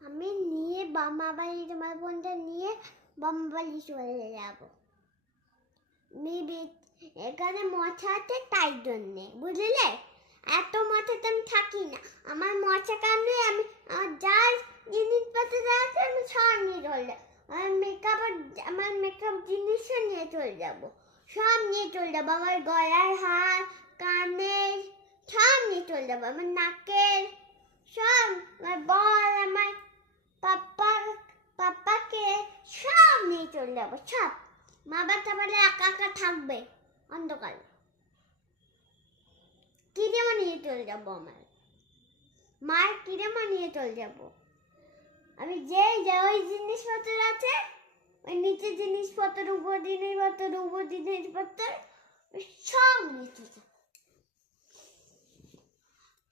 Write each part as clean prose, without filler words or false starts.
আমি নিয়ে মামা বাড়ি, তোমার বোনটা নিয়ে মামা বাড়ি চলে যাবো। এখানে মশা আছে তাই জন্যে, বুঝলে? এত মশাতে আমি থাকি না। আমার মশা কামড়ে আমি যার জিনিসপত্র আছে আমি সব নিয়ে চলে যাবো। আমার মেকআপ জিনিসও নিয়ে চলে যাবো, সব নিয়ে চলে যাবো। আমার গলার হার, কানের সব নিয়ে চলে যাবো। আমার নাকের সব, আমার বল, আমার পাপ্পাকে সব নিয়ে চলে যাবো, সব। মা বাচ্চা বলে একা একা থাকবে অন্ধকারে, কিনে নিয়ে চলে যাবো। আমার মায়ের কিনে নিয়ে চলে যাবো। আমি যে ওই জিনিসপত্র আছে, ওই নিচে জিনিসপত্র, উপর জিনিসপত্র সব নিয়ে চলে যাবো।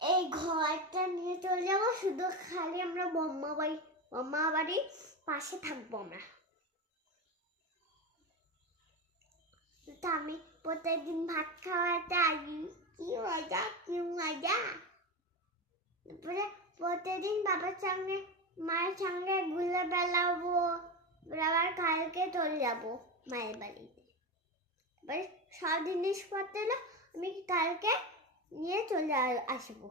এই ঘরটা নিয়ে চলে যাবো, শুধু খালি আমরা মামা বাড়ির পাশে থাকবো আমরা। আমি প্রত্যেকদিন ভাত খাওয়াতে আসি, কি মজা কি মজা। তারপরে প্রতিদিন বাবার সঙ্গে মায়ের সঙ্গে ঘুরে বেড়াবো, আবার কালকে চলে যাবো মায়ের বাড়িতে। এবার সব জিনিসপত্র আমি কালকে নিয়ে চলে আসবো।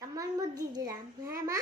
আমার বুদ্ধি দিলাম, হ্যাঁ মা?